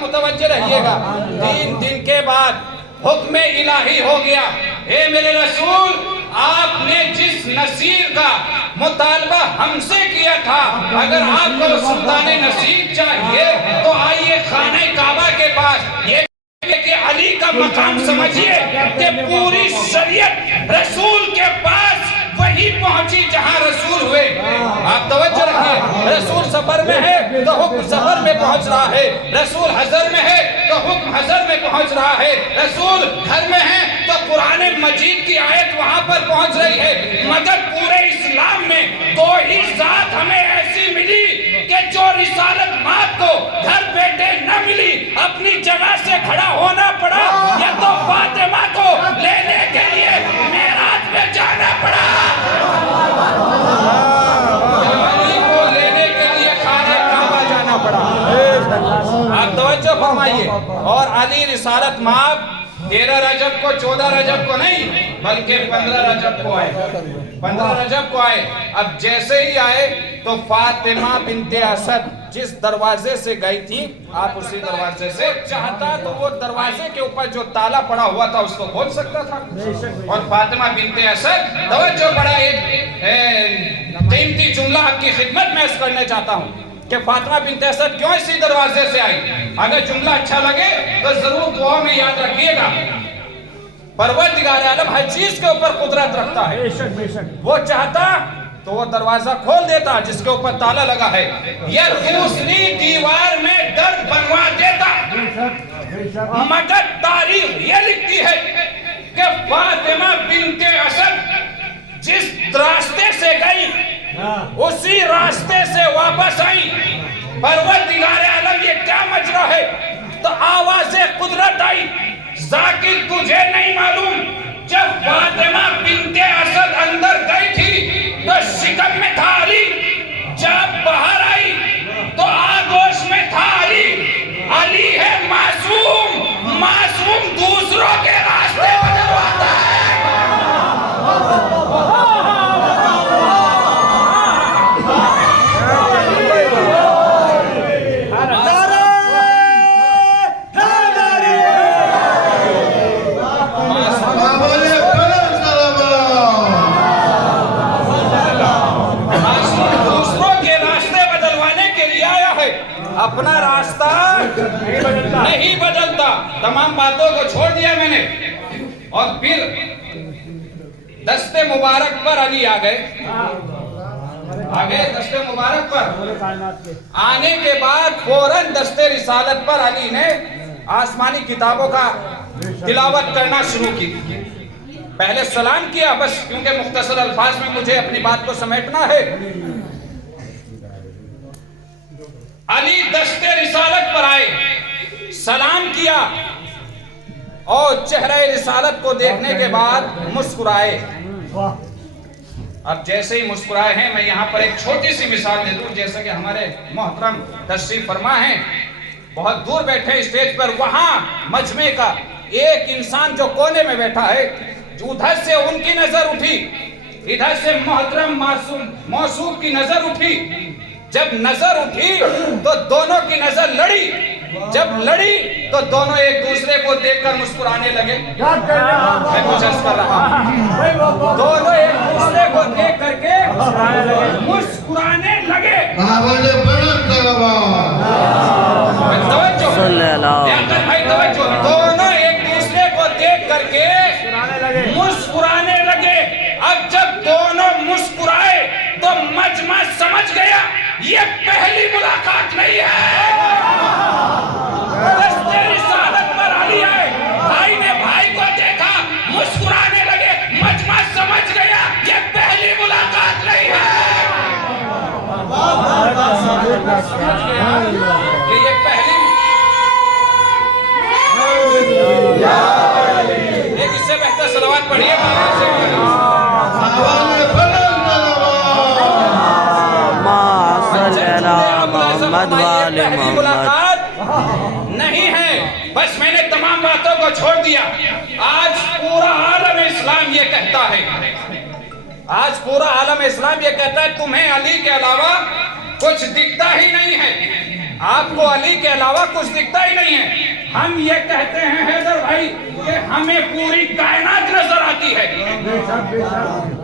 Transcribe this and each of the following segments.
मुतवज्जे रहिएगा। 3 दिन के बाद हुक्म इलाही हो गया, हे मेरे रसूल, आपने जिस नसीर का मुतालबा हमसे किया था, अगर आपको सुल्तान नसीर चाहिए तो आइए खाने काबा के पास। ये कि अली का मकाम समझिए कि पूरी शरीयत रसूल के पास वही पहुंची जहां रसूल हुए। आप तवज्जो रखिए, रसूल सफर में है तो हुक्म सफर में पहुंच रहा है, रसूल हजर में है तो हुक्म हजर में पहुंच रहा है, रसूल घर में है तो कुरान मजीद की आयत वहां पर पहुंच रही है। मगर पूरे इस्लाम में दो ही जात हमें ऐसी मिली कि जो रिसालत मात को घर बैठे न मिली, अपनी जगह से खड़ा होना पड़ा, या तो फातिमा को लेने के लिए मेराज में जाना पड़ा, अली को लेने के लिए खाने काबा जाना पड़ा। आप तवज्जो फरमाइए। और अली रिसालत माप 13 रजब को, 14 रजब को नहीं, बल्कि 15 रजब को आए, 15 रजब को आए। अब जैसे ही आए तो फातिमा बिन्ते असद जिस दरवाजे से गई थी, आप उसी दरवाजे से चाहता तो वो दरवाजे के ऊपर जो ताला पड़ा हुआ था उसको खोल सकता था। और फातिमा बिन्ते असद, तवज्जो, बड़ा एक कीमती जुमला आपकी खिदमत में अर्ज करना चाहता हूँ कि फातिमा बिन्ते असद क्यों इसी दरवाजे से आई। अगर जुमला अच्छा लगे तो जरूर दुआ में याद रखिएगा। परवरदिगार आलम हर चीज के ऊपर कुदरत रखता है, बेशक वो चाहता तो वो दरवाजा खोल देता जिसके ऊपर ताला लगा है, या दूसरी दीवार में दर्द बनवा देता। मगर तारीख ये लिखती है कि फातिमा बिन्ते असद जिस रास्ते से गई उसी रास्ते से वापस आई। परवरदिगार आलम ये क्या मजरा है? तो आवाज़े कुदरत आई, जाकिर तुझे नहीं मालूम, जब फातिमा बिन्ते असद अंदर गई थी तो शिकम में था अली, जब बाहर आई तो आगोश में था अली। अली है मासूम, मासूम दूसरों के रास्ते बदलवाता है। अपना रास्ता नहीं बदलता। तमाम बातों को छोड़ दिया मैंने और फिर दस्ते मुबारक पर अली आ गए। दस्ते मुबारक पर आने के बाद फौरन दस्ते रिसालत पर अली ने आसमानी किताबों का तिलावत करना शुरू की। पहले सलाम किया बस, क्योंकि मुख्तसर अल्फाज में मुझे अपनी बात को समेटना है। अली दस्ते रिसालत पर आए, सलाम किया और चेहरे रिसालत को देखने के बाद मुस्कुराए। अब जैसे ही मुस्कुराए हैं, मैं यहाँ पर एक छोटी सी मिसाल दे दूं। जैसे कि हमारे मोहतरम तशरीफ फरमा हैं, बहुत दूर बैठे स्टेज पर, वहां मजमे का एक इंसान जो कोने में बैठा है, उधर से उनकी नजर उठी, इधर से मोहतरम मौसूफ की नजर उठी। जब नजर उठी तो दोनों की नजर लड़ी, जब लड़ी तो दोनों एक दूसरे को देखकर मुस्कुराने लगे। मैं कुछ अर्ज कर रहा हूं, दोनों एक दूसरे को देख करके मुस्कुराने लगे। भाई तवज्जो, दोनों एक दूसरे को देख करके मुस्कुराने लगे। अब जब दोनों मुस्कुराए तो मजमा समझ गया ये पहली मुलाकात नहीं है। दस्ते रिसालत पर अली आए, भाई ने भाई को देखा, मुस्कुराने लगे, मजमा समझ गया ये पहली मुलाकात नहीं है। कि ये पहली, एक इससे बेहतर सलावत पढ़िए। मुलाकात नहीं है। बस मैंने तमाम बातों को छोड़ दिया। आज पूरा आलम इस्लाम ये कहता है, आज पूरा आलम इस्लाम ये कहता है तुम्हें अली के अलावा कुछ दिखता ही नहीं है। आपको अली के अलावा कुछ दिखता ही नहीं है। हम ये कहते हैं हैदर भाई कि हमें पूरी कायनात नजर आती है।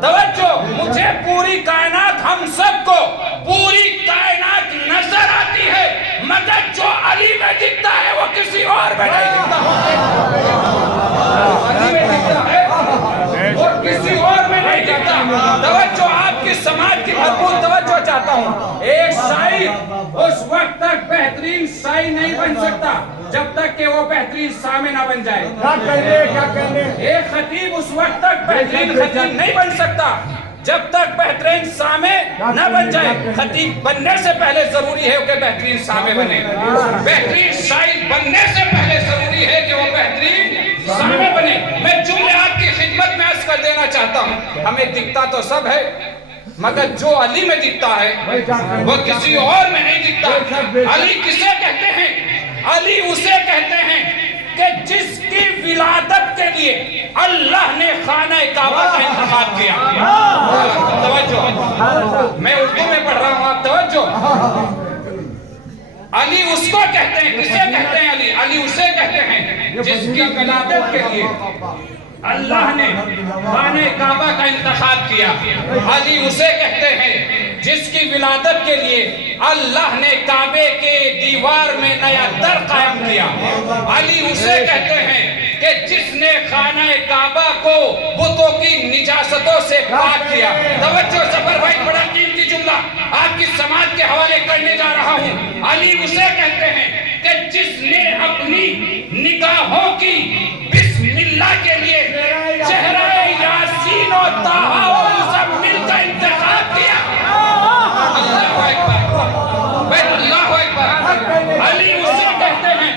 तवज्जो, मुझे पूरी कायनात, हम सबको पूरी कायनात नजर आती है, मगर जो अली में दिखता है वो किसी और में नहीं दिखता। अली में दिखता है वो किसी और में नहीं दिखता। तवज्जो, आपकी समाज की भरपूर तवज्जो चाहता हूँ। एक शायर उस वक्त तक बेहतरीन शायर नहीं बन सकता जब तक कि वो बेहतरीन सामे ना बन जाए। क्या कहने? एक खतीब उस वक्त तक बेहतरीन खतीब नहीं बन सकता जब तक बेहतरीन सामे न बन जाए। खतीब बनने से पहले जरूरी है कि बेहतरीन सामे बने। बेहतरीन शायर बनने से पहले जरूरी है कि वो बेहतरीन सामे बने। मैं जुमले आपकी खिदमत में अर्ज कर देना चाहता हूँ। हमें दिखता तो सब है, मगर जो अली में दिखता है वो किसी और में नहीं दिखता। अली किसे कहते हैं? अली उसे कहते हैं कि जिसकी विलादत के लिए अल्लाह ने खाना काबा का इंतखाब किया। तवज्जो, मैं उर्दू में पढ़ रहा हूँ, आप तवज्जो। अली उसको कहते हैं, किसे कहते हैं? अली, अली उसे कहते हैं जिसकी विलादत के लिए अल्लाह ने खाने काबा का इंतखाब किया। अली उसे कहते हैं जिसकी विलादत के लिए अल्लाह ने काबे के दीवार में नया दर कायम किया। अली उसे कहते हैं कि जिसने खाना काबा को बुतों की निजासतों से पाक किया। तवज्जो सफर भाई, बड़ा कीमती जुमला आपकी समाज के हवाले करने जा रहा हूँ। अली उसे कहते हैं कि जिसने अपनी निगाहों की बिस्मिल्लाह के लिए चेहरा यासीन और ताहा और मुज़म्मिल का इंतखाब किया। अल्लाहु अकबर, अल्लाहु अकबर। अली उसे कहते हैं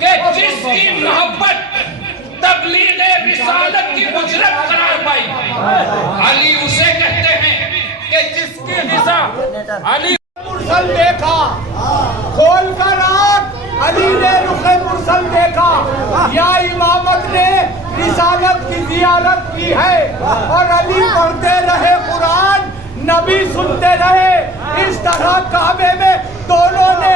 कि जिसकी मोहब्बत तबलीग रिसालत की उजरत करार पाई। अली उसे कहते हैं कि जिसकी गिज़ा अली मुरसल देखा, खोल कर आँख अली ने रुखे मुरसल देखा। या इमामत ने रिसालत की जियारत की है और अली पढ़ते रहे कुरान, नबी सुनते रहे। इस तरह काबे में दोनों ने